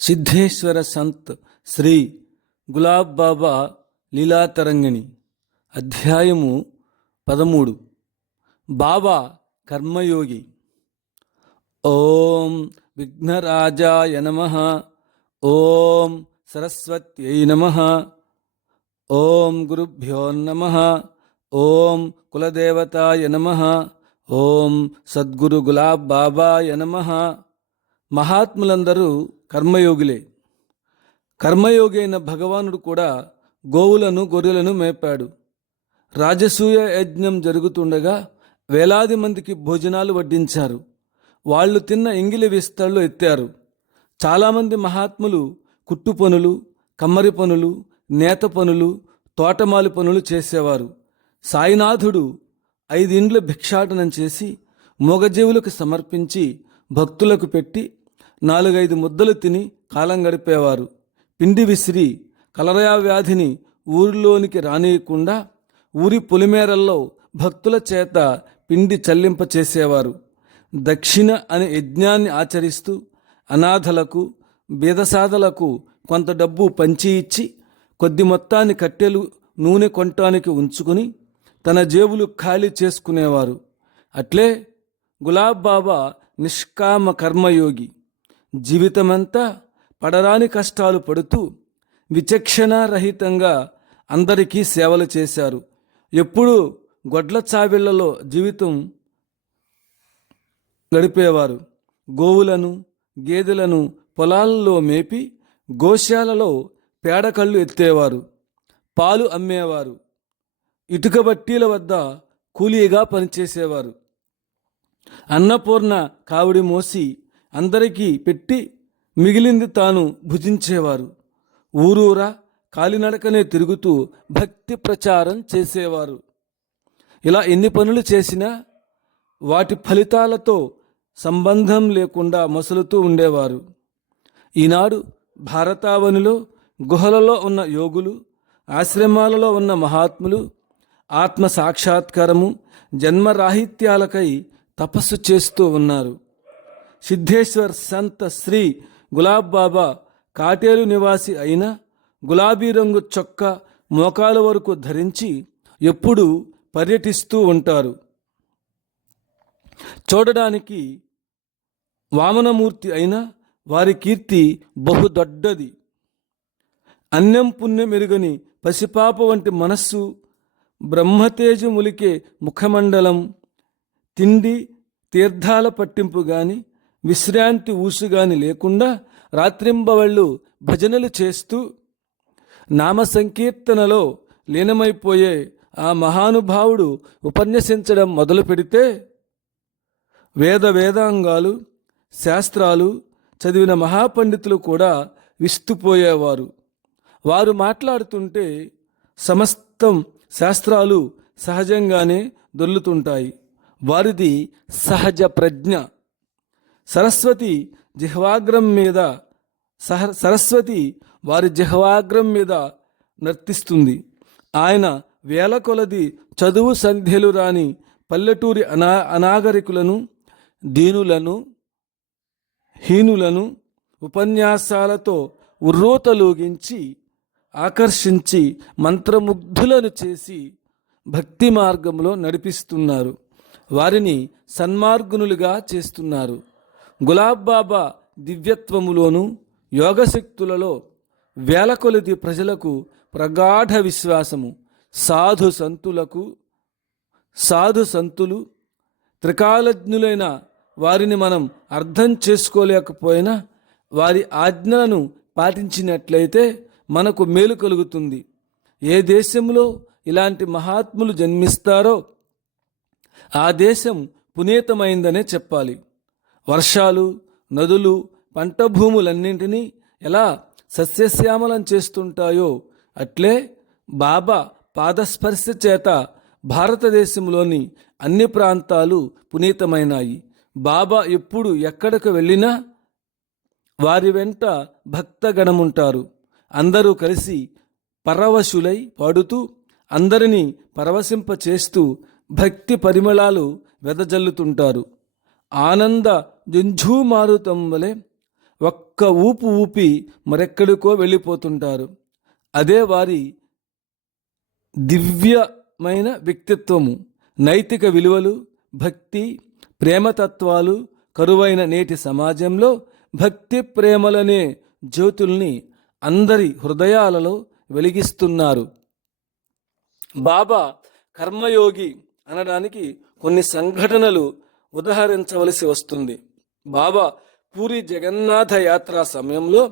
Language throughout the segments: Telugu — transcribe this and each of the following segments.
సిద్ధేశ్వర సంత్ శ్రీ గులాబ్ బాబా లీలాతరంగిణి. అధ్యాయము పదమూడు. బాబా కర్మయోగి. ఓం విఘ్నరాజాయ నమ. ఓం సరస్వత్యై నమ. ఓం గురుభ్యో నమ. ఓం కులదేవతాయ నమ. ఓం సద్గురు గులాబ్ బాబాయ నమ. మహాత్ములందరూ కర్మయోగులే. కర్మయోగి అయిన భగవానుడు కూడా గోవులను గొర్రెలను మేపాడు. రాజసూయ యజ్ఞం జరుగుతుండగా వేలాది మందికి భోజనాలు వడ్డించారు. వాళ్ళు తిన్న ఎంగిలి విస్తళ్ళు ఎత్తారు. చాలామంది మహాత్ములు కుట్టు పనులు కమ్మరి పనులు నేత పనులు తోటమాలి పనులు చేసేవారు. సాయినాథుడు ఐదిండ్ల భిక్షాటనం చేసి మూగజీవులకు సమర్పించి భక్తులకు పెట్టి నాలుగైదు ముద్దలు తిని కాలం గడిపేవారు. పిండి విసిరి కలరయా వ్యాధిని ఊరిలోనికి రానియకుండా ఊరి పొలిమేరల్లో భక్తుల చేత పిండి చల్లింప చేసేవారు. దక్షిణ అనే యజ్ఞాన్ని ఆచరిస్తూ అనాథలకు బీదసాదలకు కొంత డబ్బు పంచి ఇచ్చి కొద్ది మొత్తాన్ని కట్టెలు నూనె కొనటానికి ఉంచుకుని తన జేబులు ఖాళీ చేసుకునేవారు. అట్లే గులాబ్ బాబా నిష్కామ కర్మయోగి జీవితమంతా పడరాని కష్టాలు పడుతూ విచక్షణారహితంగా అందరికీ సేవలు చేశారు. ఎప్పుడూ గొడ్ల చావిళ్ళలో జీవితం గడిపేవారు. గోవులను గేదెలను పొలాలలో మేపి గోశాలలో పేడకళ్ళు ఎత్తేవారు. పాలు అమ్మేవారు. ఇటుక బట్టీల వద్ద కూలీగా పనిచేసేవారు. అన్నపూర్ణ కావిడి మోసి అందరికీ పెట్టి మిగిలింది తాను భుజించేవారు. ఊరూరా కాలినడకనే తిరుగుతూ భక్తి ప్రచారం చేసేవారు. ఇలా ఎన్ని పనులు చేసినా వాటి ఫలితాలతో సంబంధం లేకుండా మసులుతూ ఉండేవారు. ఈనాడు భారతావనిలో గుహలలో ఉన్న యోగులు ఆశ్రమాలలో ఉన్న మహాత్ములు ఆత్మ సాక్షాత్కారము జన్మరాహిత్యాలకై తపస్సు చేస్తూ ఉన్నారు. సిద్ధేశ్వర్ సంత శ్రీ గులాబ్ బాబా కాటేరు నివాసి అయిన గులాబీ రంగు చొక్క మోకాల వరకు ధరించి ఎప్పుడూ పర్యటిస్తూ ఉంటారు. చూడడానికి వామనమూర్తి అయిన వారి కీర్తి బహుదొడ్డది అన్యం పుణ్యం ఎరుగని పసిపాప వంటి మనస్సు బ్రహ్మతేజములికే ముఖమండలం తిండి తీర్థాల పట్టింపు గాని విశ్రాంతి ఊసుగాని లేకుండా రాత్రింబవళ్ళు భజనలు చేస్తూ నామ సంకీర్తనలో లీనమైపోయే ఆ మహానుభావుడు ఉపన్యసించడం మొదలు పెడితే వేద వేదాంగాలు శాస్త్రాలు చదివిన మహాపండితులు కూడా విస్తుపోయేవారు. వారు మాట్లాడుతుంటే సమస్తం శాస్త్రాలు సహజంగానే దొల్లుతుంటాయి వారిది సహజ ప్రజ్ఞ. సరస్వతి జిహ్వాగ్రం మీద సహ సరస్వతి వారి జిహ్వాగ్రం మీద నర్తిస్తుంది. ఆయన వేల కొలది చదువు సంధ్యలు రాని పల్లెటూరి అనా అనాగరికులను దీనులను హీనులను ఉపన్యాసాలతో ఉర్రోతలోగించి ఆకర్షించి మంత్రముగ్ధులను చేసి భక్తి మార్గంలో నడిపిస్తున్నారు. వారిని సన్మార్గునులుగా చేస్తున్నారు. గులాబ్ బాబా దివ్యత్వములోను యోగశక్తులలో వేల కొలది ప్రజలకు ప్రగాఢ విశ్వాసము. సాధు సంతులకు సాధు సంతులు త్రికాలజ్ఞులైన వారిని మనం అర్థం చేసుకోలేకపోయినా వారి ఆజ్ఞలను పాటించినట్లయితే మనకు మేలు కలుగుతుంది. ఏ దేశంలో ఇలాంటి మహాత్ములు జన్మిస్తారో ఆ దేశం పునీతమైందనే చెప్పాలి. వర్షాలు నదులు పంట భూములన్నింటినీ ఎలా సస్యశ్యామలం చేస్తుంటాయో అట్లే బాబా పాదస్పర్శ చేత భారతదేశంలోని అన్ని ప్రాంతాలు పునీతమైనాయి. బాబా ఎప్పుడు ఎక్కడికి వెళ్ళినా వారి వెంట భక్తగణముంటారు. అందరూ కలిసి పరవశులై పాడుతూ అందరినీ పరవశింప చేస్తూ భక్తి పరిమళాలు వెదజల్లుతుంటారు. ఆనంద జంఝూమారుతం వలె ఒక్క ఊపు ఊపి మరెక్కడికో వెళ్ళిపోతుంటారు. అదే వారి దివ్యమైన వ్యక్తిత్వము. నైతిక విలువలు భక్తి ప్రేమతత్వాలు కరువైన నేటి సమాజంలో భక్తి ప్రేమలనే జ్యోతుల్ని అందరి హృదయాలలో వెలిగిస్తున్నారు. బాబా కర్మయోగి అనడానికి కొన్ని సంఘటనలు ఉదహరించవలసి వస్తుంది. బాబా పూరి జగన్నాథ యాత్ర సమయంలో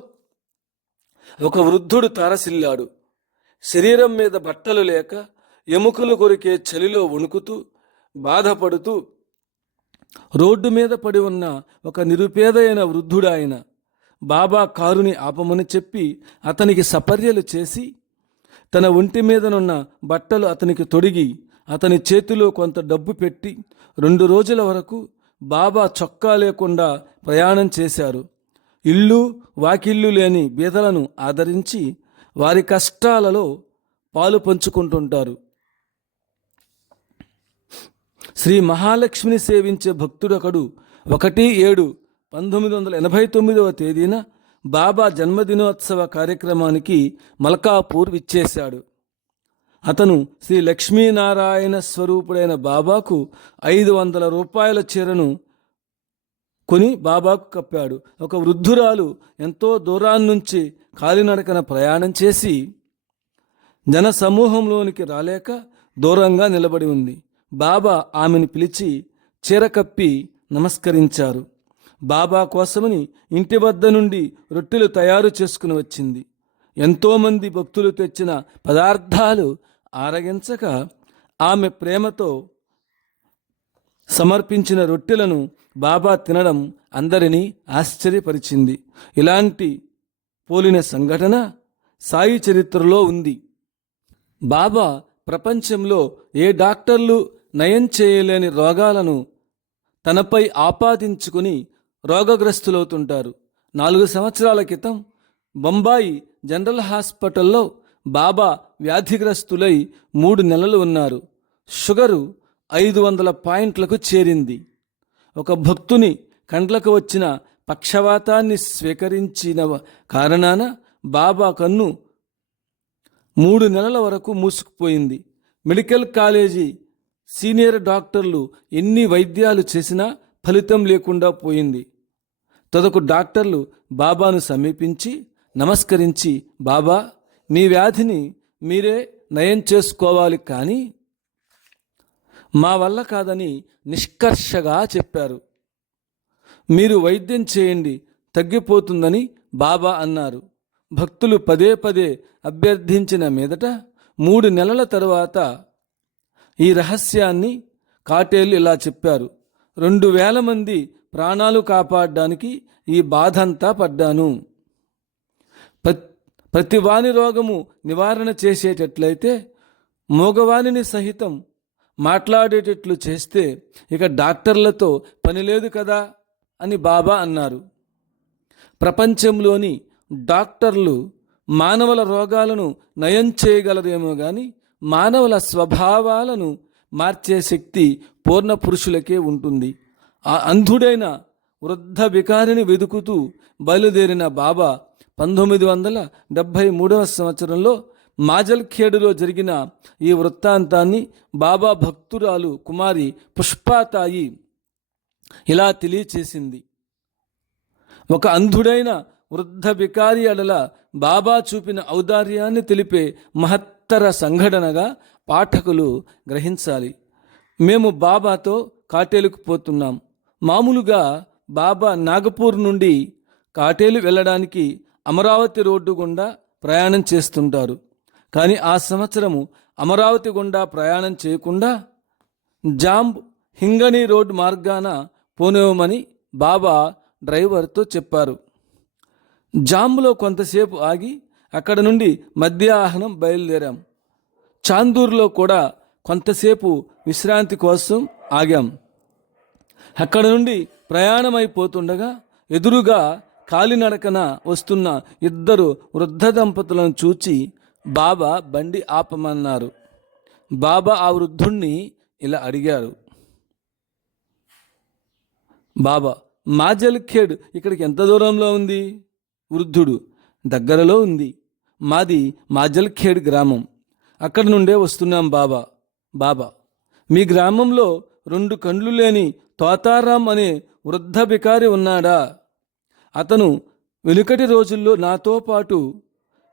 ఒక వృద్ధుడు తారసిల్లాడు. శరీరం మీద బట్టలు లేక ఎముకలు కొరికే చలిలో వణుకుతూ బాధపడుతూ రోడ్డు మీద పడి ఉన్న ఒక నిరుపేదైన వృద్ధుడాయన బాబా కారుని ఆపమని చెప్పి అతనికి సపర్యలు చేసి తన ఒంటి మీదనున్న బట్టలు అతనికి తొడిగి అతని చేతిలో కొంత డబ్బు పెట్టి రెండు రోజుల వరకు బాబా చొక్కా లేకుండా ప్రయాణం చేశారు. ఇల్లు వాకిల్లు లేని బీదలను ఆదరించి వారి కష్టాలలో పాలు పంచుకుంటుంటారు. శ్రీ మహాలక్ష్మిని సేవించే భక్తుడొకడు ఒకటి ఏడు పంతొమ్మిది వందల ఎనభై తొమ్మిదవ తేదీన బాబా జన్మదినోత్సవ కార్యక్రమానికి మల్కాపూర్ విచ్చేశాడు. అతను శ్రీ లక్ష్మీనారాయణ స్వరూపుడైన బాబాకు ఐదు వందల రూపాయల చీరను కొని బాబాకు కప్పాడు. ఒక వృద్ధురాలు ఎంతో దూరాన్నుంచి కాలినడకన ప్రయాణం చేసి జన సమూహంలోనికి రాలేక దూరంగా నిలబడి ఉంది. బాబా ఆమెను పిలిచి చీర కప్పి నమస్కరించారు. బాబా కోసమని ఇంటి వద్ద నుండి రొట్టెలు తయారు చేసుకుని వచ్చింది. ఎంతోమంది భక్తులు తెచ్చిన పదార్థాలు ఆరగించక ఆమె ప్రేమతో సమర్పించిన రొట్టెలను బాబా తినడం అందరినీ ఆశ్చర్యపరిచింది. ఇలాంటి పోలిన సంఘటన సాయి చరిత్రలో ఉంది. బాబా ప్రపంచంలో ఏ డాక్టర్లు నయం చేయలేని రోగాలను తనపై ఆపాదించుకుని రోగగ్రస్తులవుతుంటారు. నాలుగు సంవత్సరాల క్రితం బొంబాయి జనరల్ హాస్పిటల్లో బాబా వ్యాధిగ్రస్తులై మూడు నెలలు ఉన్నారు. షుగరు ఐదు వందల పాయింట్లకు చేరింది. ఒక భక్తుని కండ్లకు వచ్చిన పక్షవాతాన్ని స్వీకరించిన కారణాన బాబా కన్ను మూడు నెలల వరకు మూసుకుపోయింది. మెడికల్ కాలేజీ సీనియర్ డాక్టర్లు ఎన్ని వైద్యాలు చేసినా ఫలితం లేకుండా పోయింది. తదకు డాక్టర్లు బాబాను సమీపించి నమస్కరించి బాబా మీ వ్యాధిని మీరే నయం చేసుకోవాలి కానీ మా వల్ల కాదని నిష్కర్షగా చెప్పారు. మీరు వైద్యం చేయండి తగ్గిపోతుందని బాబా అన్నారు. భక్తులు పదే పదే అభ్యర్థించిన మీదట మూడు నెలల తర్వాత ఈ రహస్యాన్ని కాటేలు ఇలా చెప్పారు. రెండు వేల మంది ప్రాణాలు కాపాడడానికి ఈ బాధంతా పడ్డాను. ప్రతి వాని రోగము నివారణ చేసేటట్లయితే మగవానిని సహితం మాట్లాడేటట్లు చేస్తే ఇక డాక్టర్లతో పని లేదు కదా అని బాబా అన్నారు. ప్రపంచంలోని డాక్టర్లు మానవుల రోగాలను నయం చేయగలరేమో కానీ మానవుల స్వభావాలను మార్చే శక్తి పూర్ణ పురుషులకే ఉంటుంది. ఆ అంధుడైన వృద్ధ వికారిని వెతుకుతూ బయలుదేరిన బాబా పంతొమ్మిది వందల డెబ్భై మూడవ సంవత్సరంలో మాజల్ఖేడులో జరిగిన ఈ వృత్తాంతాన్ని బాబా భక్తురాలు కుమారి పుష్పాతాయి ఇలా తెలియచేసింది. ఒక అంధుడైన వృద్ధ వికారి అడల బాబా చూపిన ఔదార్యాన్ని తెలిపే మహత్తర సంఘటనగా పాఠకులు గ్రహించాలి. మేము బాబాతో కాటేలుకు పోతున్నాం. మామూలుగా బాబా నాగపూర్ నుండి కాటేలు వెళ్ళడానికి అమరావతి రోడ్డు గుండా ప్రయాణం చేస్తుంటారు. కానీ ఆ సంవత్సరము అమరావతి గుండా ప్రయాణం చేయకుండా జాంబ్ హింగణి రోడ్ మార్గాన పోనేవమని బాబా డ్రైవర్తో చెప్పారు. జాంబులో కొంతసేపు ఆగి అక్కడ నుండి మధ్యాహ్నం బయలుదేరాం. చాందూరులో కూడా కొంతసేపు విశ్రాంతి కోసం ఆగాం. అక్కడ నుండి ప్రయాణమైపోతుండగా ఎదురుగా కాలినడకన వస్తున్న ఇద్దరు వృద్ధ దంపతులను చూచి బాబా బండి ఆపమన్నారు. బాబా ఆ వృద్ధుణ్ణి ఇలా అడిగారు. బాబా మాజల్ఖేడ్ ఇక్కడికి ఎంత దూరంలో ఉంది? వృద్ధుడు దగ్గరలో ఉంది. మాది మాజల్ఖేడ్ గ్రామం. అక్కడి నుండే వస్తున్నాం బాబా. బాబా మీ గ్రామంలో రెండు కండ్లు లేని తోతారాం అనే వృద్ధ బికారి ఉన్నాడా? అతను వెనుకటి రోజుల్లో నాతో పాటు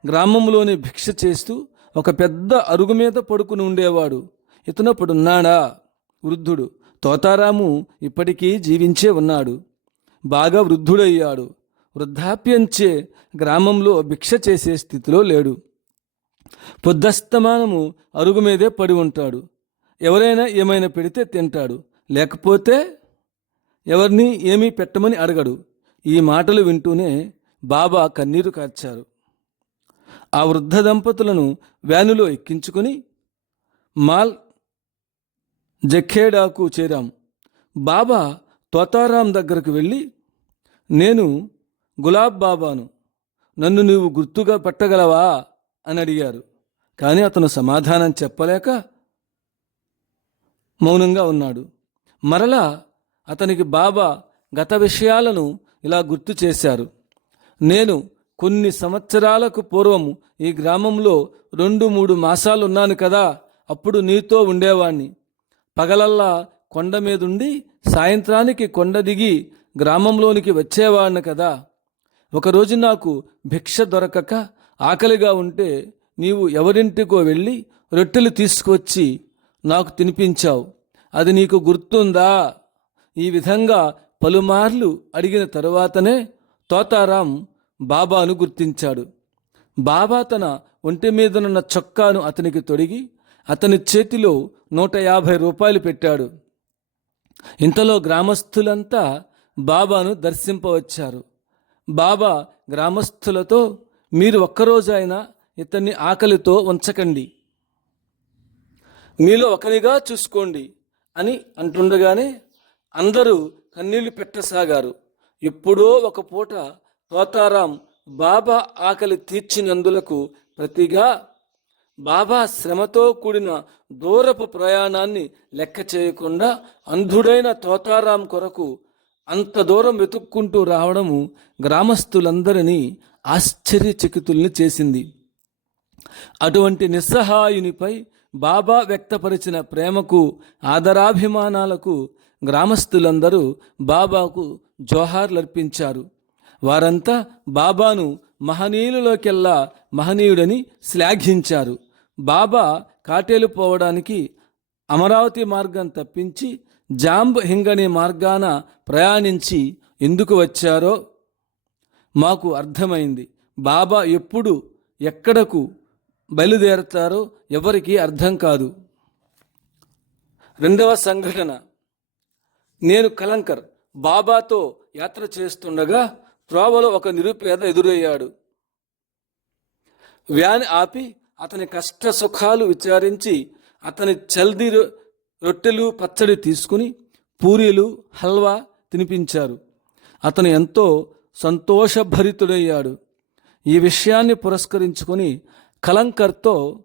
గ్రామంలోని భిక్ష చేస్తూ ఒక పెద్ద అరుగు మీద పడుకుని ఉండేవాడు. ఇతనప్పుడున్నాడా వృద్ధుడు. తోతారాము ఇప్పటికీ జీవించే ఉన్నాడు. బాగా వృద్ధుడయ్యాడు. వృద్ధాప్యంచే గ్రామంలో భిక్ష చేసే స్థితిలో లేడు. పొద్దస్తమానము అరుగు మీదే పడి ఉంటాడు. ఎవరైనా ఏమైనా పెడితే తింటాడు. లేకపోతే ఎవరిని ఏమీ పెట్టమని అడగడు. ఈ మాటలు వింటూనే బాబా కన్నీరు కార్చారు. ఆ వృద్ధ దంపతులను వ్యానులో ఎక్కించుకొని మాల్ జఖేడాకు చేరాం. బాబా తోతారాం దగ్గరకు వెళ్ళి నేను గులాబ్ బాబాను. నన్ను నీవు గుర్తుగా పట్టగలవా? అని అడిగారు. కానీ అతను సమాధానం చెప్పలేక మౌనంగా ఉన్నాడు. మరలా అతనికి బాబా గత విషయాలను ఇలా గుర్తు చేశారు. నేను కొన్ని సంవత్సరాలకు పూర్వము ఈ గ్రామంలో రెండు మూడు మాసాలు ఉన్నాను కదా అప్పుడు నీతో ఉండేవాణ్ణి. పగలల్లా కొండ మీదుండి సాయంత్రానికి కొండ దిగి గ్రామంలోనికి వచ్చేవాడిని కదా. ఒకరోజు నాకు భిక్ష దొరకక ఆకలిగా ఉంటే నీవు ఎవరింటికో వెళ్ళి రొట్టెలు తీసుకువచ్చి నాకు తినిపించావు. అది నీకు గుర్తుందా? ఈ విధంగా పలుమార్లు అడిగిన తరువాతనే తోతారాం బాబాను గుర్తించాడు. బాబా తన ఒంటి మీదనున్న చొక్కాను అతనికి తొడిగి అతని చేతిలో నూట యాభై రూపాయలు పెట్టాడు. ఇంతలో గ్రామస్తులంతా బాబాను దర్శింపవచ్చారు. బాబా గ్రామస్తులతో మీరు ఒక్కరోజైనా ఇతన్ని ఆకలితో ఉంచకండి. మీలో ఒకరిగా చూసుకోండి అని అంటుండగానే అందరూ కన్నీళ్ళు పెట్టసాగారు. ఎప్పుడో ఒక పూట తోతారాం బాబా ఆకలి తీర్చినందులకు ప్రతిగా బాబా శ్రమతో కూడిన దూరపు ప్రయాణాన్ని లెక్క చేయకుండా అంధుడైన తోతారాం కొరకు అంత దూరం వెతుక్కుంటూ రావడము గ్రామస్తులందరినీ ఆశ్చర్యచకితుల్ని చేసింది. అటువంటి నిస్సహాయునిపై బాబా వ్యక్తపరిచిన ప్రేమకు ఆదరాభిమానాలకు గ్రామస్తులందరూ బాబాకు జోహార్లర్పించారు. వారంతా బాబాను మహనీయులలోకెల్లా మహనీయుడని శ్లాఘించారు. బాబా కాటేలు పోవడానికి అమరావతి మార్గం తప్పించి జాంబ్ హింగణి మార్గాన ప్రయాణించి ఎందుకు వచ్చారో మాకు అర్థమైంది. బాబా ఎప్పుడు ఎక్కడకు బయలుదేరతారో ఎవరికీ అర్థం కాదు. రెండవ సంఘటన. నేను కలంకర్ బాబాతో యాత్ర చేస్తుండగా త్రోవలో ఒక నిరుపేద ఎదురయ్యాడు. వ్యాన్ ఆపి అతని కష్ట సుఖాలు విచారించి అతని చల్దీ రొ- రొట్టెలు పచ్చడి తీసుకుని పూరీలు హల్వా తినిపించారు. అతను ఎంతో సంతోషభరితుడయ్యాడు. ఈ విషయాన్ని పురస్కరించుకొని కలంకర్తో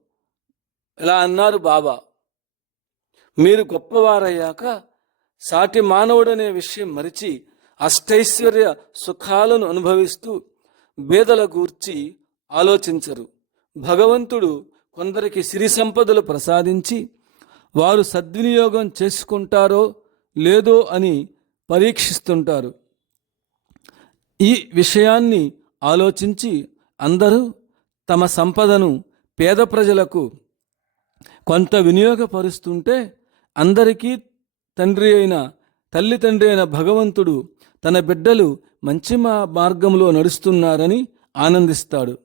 ఇలా అన్నారు బాబా? మీరు గొప్పవారయ్యాక సాటి మానవుడనే విషయం మరిచి అష్టైశ్వర్య సుఖాలను అనుభవిస్తూ బేదల గూర్చి ఆలోచించరు. భగవంతుడు కొందరికి సిరి సంపదలు ప్రసాదించి వారు సద్వినియోగం చేసుకుంటారో లేదో అని పరీక్షిస్తుంటారు. ఈ విషయాన్ని ఆలోచించి అందరూ తమ సంపదను పేద ప్రజలకు కొంత వినియోగపరుస్తుంటే అందరికీ తండ్రి అయిన తల్లి తండ్రి అయిన భగవంతుడు తన బిడ్డలు మంచి మా మార్గంలో నడుస్తున్నారని ఆనందిస్తాడు.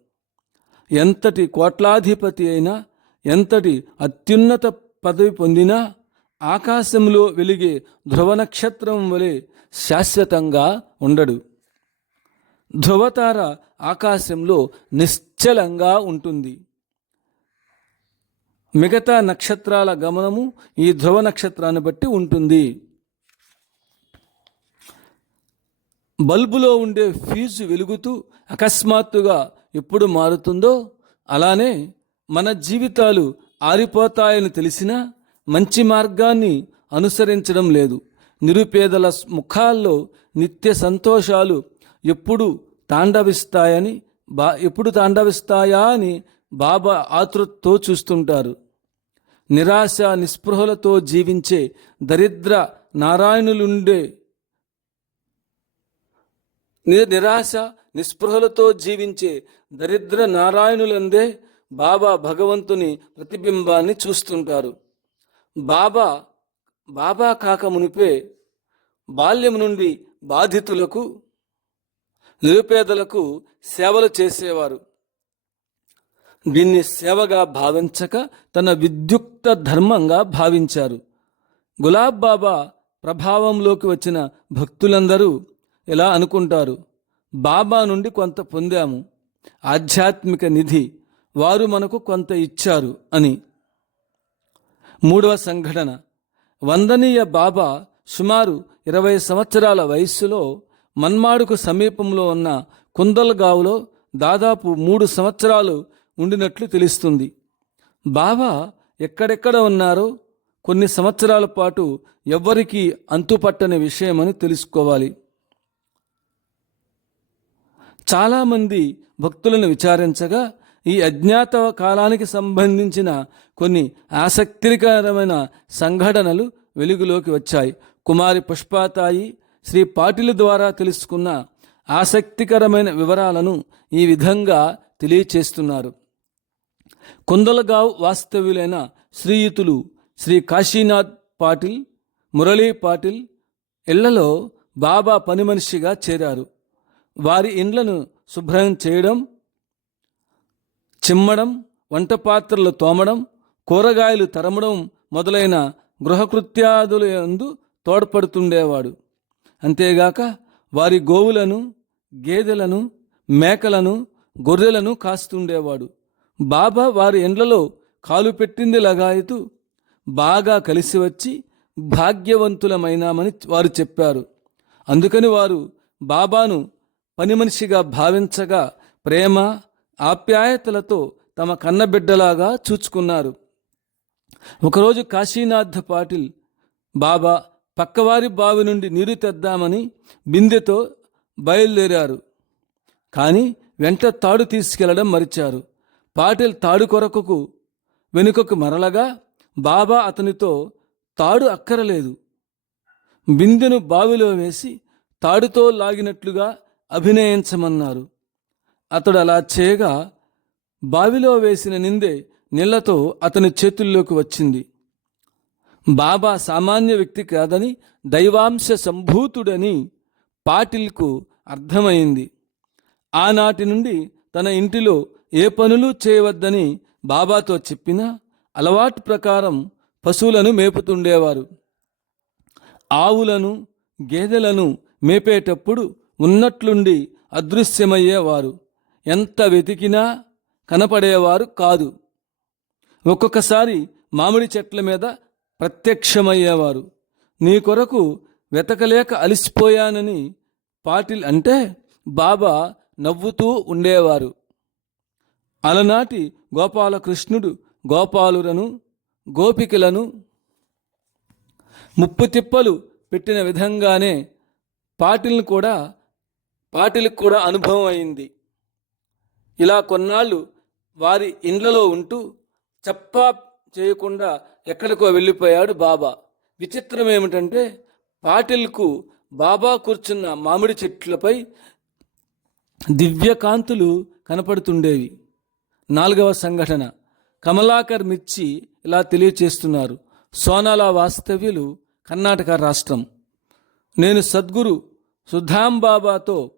ఎంతటి కోట్లాధిపతి అయినా ఎంతటి అత్యున్నత పదవి పొందినా ఆకాశంలో వెలిగే ధ్రువ నక్షత్రం వలె శాశ్వతంగా ఉండడు. ధ్రువతార ఆకాశంలో నిశ్చలంగా ఉంటుంది. మిగతా నక్షత్రాల గమనము ఈ ధ్రువ నక్షత్రాన్ని బట్టి ఉంటుంది. బల్బులో ఉండే ఫీజు వెలుగుతూ అకస్మాత్తుగా ఎప్పుడు మారుతుందో అలానే మన జీవితాలు ఆరిపోతాయని తెలిసినా మంచి మార్గాన్ని అనుసరించడం లేదు. నిరుపేదల ముఖాల్లో నిత్య సంతోషాలు ఎప్పుడు తాండవిస్తాయని బా ఎప్పుడు తాండవిస్తాయా అని బాబా ఆతృతతో చూస్తుంటారు. నిరాశ నిస్పృహలతో జీవించే దరిద్ర నారాయణులుండే. ని- నిరాశ నిస్పృహలతో జీవించే దరిద్ర నారాయణులందే బాబా భగవంతుని ప్రతిబింబాన్ని చూస్తుంటారు. బాబా బాబా కాక మునిపే బాల్యం నుండి బాధితులకు నిరుపేదలకు సేవలు చేసేవారు. దీన్ని సేవగా భావించక తన విద్యుక్త ధర్మంగా భావించారు. గులాబ్ బాబా ప్రభావంలోకి వచ్చిన భక్తులందరూ ఇలా అనుకుంటారు? బాబా నుండి కొంత పొందాము. ఆధ్యాత్మిక నిధి వారు మనకు కొంత ఇచ్చారు అని. మూడవ సంఘటన. వందనీయ బాబా సుమారు ఇరవై సంవత్సరాల వయస్సులో మన్మాడుకు సమీపంలో ఉన్న కుందల్గావ్లో దాదాపు మూడు సంవత్సరాలు ఉండినట్లు తెలుస్తుంది. బాబా ఎక్కడెక్కడ ఉన్నారో కొన్ని సంవత్సరాల పాటు ఎవ్వరికీ అంతుపట్టని విషయమని తెలుసుకోవాలి. చాలామంది భక్తులను విచారించగా ఈ అజ్ఞాత కాలానికి సంబంధించిన కొన్ని ఆసక్తికరమైన సంఘటనలు వెలుగులోకి వచ్చాయి. కుమారి పుష్పాతాయి శ్రీ పాటిల ద్వారా తెలుసుకున్న ఆసక్తికరమైన వివరాలను ఈ విధంగా తెలియచేస్తున్నారు. కుందలగావ్ వాస్తవ్యులైన శ్రీయుతులు శ్రీ కాశీనాథ్ పాటిల్ మురళీ పాటిల్ ఇళ్ళలో బాబా పని మనిషిగా చేరారు. వారి ఇండ్లను శుభ్రం చేయడం చిమ్మడం వంట పాత్రలు తోమడం కూరగాయలు తరమడం మొదలైన గృహకృత్యాదుల యందు తోడ్పడుతుండేవాడు. అంతేగాక వారి గోవులను గేదెలను మేకలను గొర్రెలను కాస్తుండేవాడు. బాబా వారి ఎండ్లలో కాలు పెట్టింది లగాయతూ బాగా కలిసి వచ్చి భాగ్యవంతులమైనామని వారు చెప్పారు. అందుకని వారు బాబాను పని మనిషిగా భావించగా ప్రేమ ఆప్యాయతలతో తమ కన్నబిడ్డలాగా చూచుకున్నారు. ఒకరోజు కాశీనాథ్ పాటిల్ బాబా పక్కవారి బావి నుండి నీరు తెద్దామని బిందెతో బయలుదేరారు. కానీ వెంట తాడు తీసుకెళ్ళడం మరిచారు. పాటిల్ తాడు కొరకుకు వెనుకకు మరలగా బాబా అతనితో తాడు అక్కరలేదు. బిందెను బావిలో వేసి తాడుతో లాగినట్లుగా అభినయించమన్నారు. అతడు అలా చేయగా బావిలో వేసిన నిందే నీళ్ళతో అతని చేతుల్లోకి వచ్చింది. బాబా సామాన్య వ్యక్తి కాదని దైవాంశ సంభూతుడని పాటిల్కు అర్థమైంది. ఆనాటి నుండి తన ఇంటిలో ఏ పనులు చేయవద్దని బాబాతో చెప్పినా అలవాటు ప్రకారం పశువులను మేపుతుండేవారు. ఆవులను గేదెలను మేపేటప్పుడు ఉన్నట్లుండి అదృశ్యమయ్యేవారు. ఎంత వెతికినా కనపడేవారు కాదు. ఒక్కొక్కసారి మామిడి చెట్ల మీద ప్రత్యక్షమయ్యేవారు. నీ కొరకు వెతకలేక అలిసిపోయానని పాటిల్ అంటే బాబా నవ్వుతూ ఉండేవారు. అలనాటి గోపాలకృష్ణుడు గోపాలులను గోపికలను ముప్పు తిప్పలు పెట్టిన విధంగానే పాటిల్ని కూడా పాటిలకు కూడా అనుభవం అయింది. ఇలా కొన్నాళ్ళు వారి ఇండ్లలో ఉంటూ చెప్పా చేయకుండా ఎక్కడికో వెళ్ళిపోయాడు బాబా. విచిత్రం ఏమిటంటే పాటిల్కు బాబా కూర్చున్న మామిడి చెట్లపై దివ్యకాంతులు కనపడుతుండేవి. నాలుగవ సంఘటన. కమలాకర్ మిర్చి ఇలా తెలియచేస్తున్నారు సోనాల వాస్తవ్యులు కర్ణాటక రాష్ట్రం. నేను సద్గురు సుధాం బాబాతో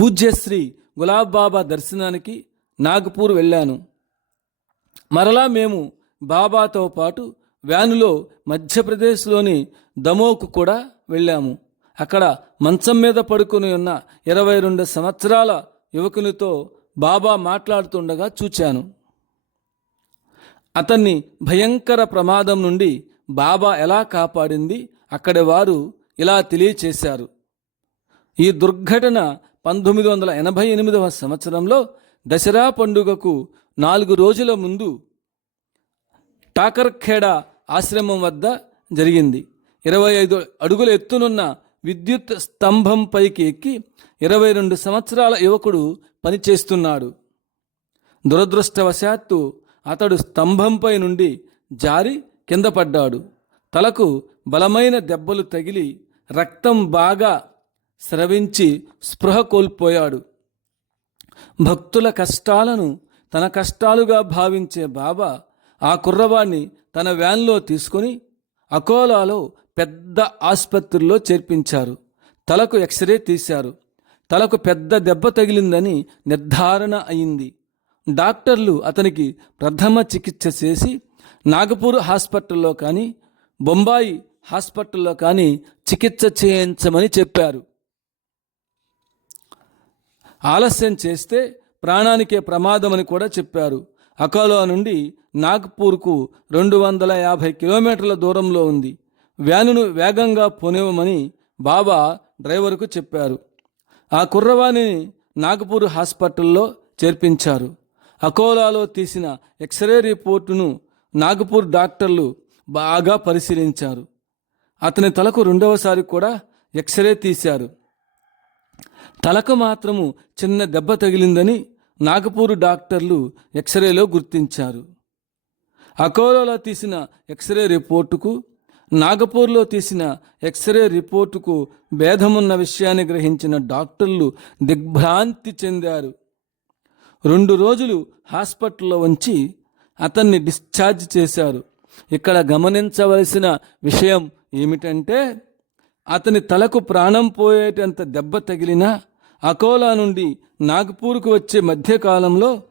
పూజ్యశ్రీ గులాబ్ బాబా దర్శనానికి నాగపూర్ వెళ్ళాను. మరలా మేము బాబాతో పాటు వ్యానులో మధ్యప్రదేశ్లోని దమోకు కూడా వెళ్ళాము. అక్కడ మంచం మీద పడుకుని ఉన్న ఇరవై రెండు సంవత్సరాల యువకునితో బాబా మాట్లాడుతుండగా చూచాను. అతన్ని భయంకర ప్రమాదం నుండి బాబా ఎలా కాపాడింది అక్కడి వారు ఇలా తెలియచేశారు. ఈ దుర్ఘటన పంతొమ్మిది వందల ఎనభై ఎనిమిదవ సంవత్సరంలో దసరా పండుగకు నాలుగు రోజుల ముందు టాకర్ఖేడా ఆశ్రమం వద్ద జరిగింది. ఇరవై ఐదు అడుగుల ఎత్తునున్న విద్యుత్ స్తంభంపైకి ఎక్కి ఇరవై రెండు సంవత్సరాల యువకుడు పనిచేస్తున్నాడు. దురదృష్టవశాత్తు అతడు స్తంభంపై నుండి జారి కింద పడ్డాడు. తలకు బలమైన దెబ్బలు తగిలి రక్తం బాగా స్రవించి స్పృహ కోల్పోయాడు. భక్తుల కష్టాలను తన కష్టాలుగా భావించే బాబా ఆ కుర్రవాణ్ణి తన వ్యాన్లో తీసుకొని అకోలాలో పెద్ద ఆసుపత్రిలో చేర్పించారు. తలకు ఎక్స్రే తీశారు. తలకు పెద్ద దెబ్బ తగిలిందని నిర్ధారణ అయింది. డాక్టర్లు అతనికి ప్రథమ చికిత్స చేసి నాగపూర్ హాస్పిటల్లో కానీ బొంబాయి హాస్పిటల్లో కానీ చికిత్స చేయించమని చెప్పారు. ఆలస్యం చేస్తే ప్రాణానికే ప్రమాదమని కూడా చెప్పారు. అకోలా నుండి నాగ్పూర్కు రెండు వందల యాభై కిలోమీటర్ల దూరంలో ఉంది. వ్యానును వేగంగా పోనివ్వమని బాబా డ్రైవర్కు చెప్పారు. ఆ కుర్రవాణిని నాగపూర్ హాస్పిటల్లో చేర్పించారు. అకోలాలో తీసిన ఎక్స్రే రిపోర్టును నాగపూర్ డాక్టర్లు బాగా పరిశీలించారు. అతని తలకు రెండవసారి కూడా ఎక్స్రే తీశారు. తలకు మాత్రము చిన్న దెబ్బ తగిలిందని నాగపూర్ డాక్టర్లు ఎక్స్రేలో గుర్తించారు. అకోలాలో తీసిన ఎక్స్రే రిపోర్టుకు నాగపూర్లో తీసిన ఎక్స్రే రిపోర్టుకు భేదమున్న విషయాన్ని గ్రహించిన డాక్టర్లు దిగ్భ్రాంతి చెందారు. రెండు రోజులు హాస్పిటల్లో ఉంచి అతన్ని డిశ్చార్జ్ చేశారు. ఇక్కడ గమనించవలసిన విషయం ఏమిటంటే అతని తలకు ప్రాణం పోయేటంత దెబ్బ తగిలినా అకోలా నుండి నాగపూర్కు వచ్చే మధ్యకాలంలో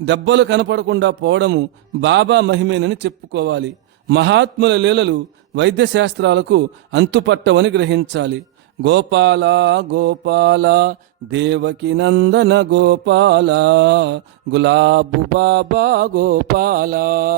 దెబ్బలు కనపడకుండా పోవడము బాబా మహిమేనని చెప్పుకోవాలి. మహాత్ముల లీలలు వైద్యశాస్త్రాలకు అంతుపట్టవని గ్రహించాలి. గోపాల గోపాల దేవకి నందన గోపాల గులాబు బాబా గోపాల.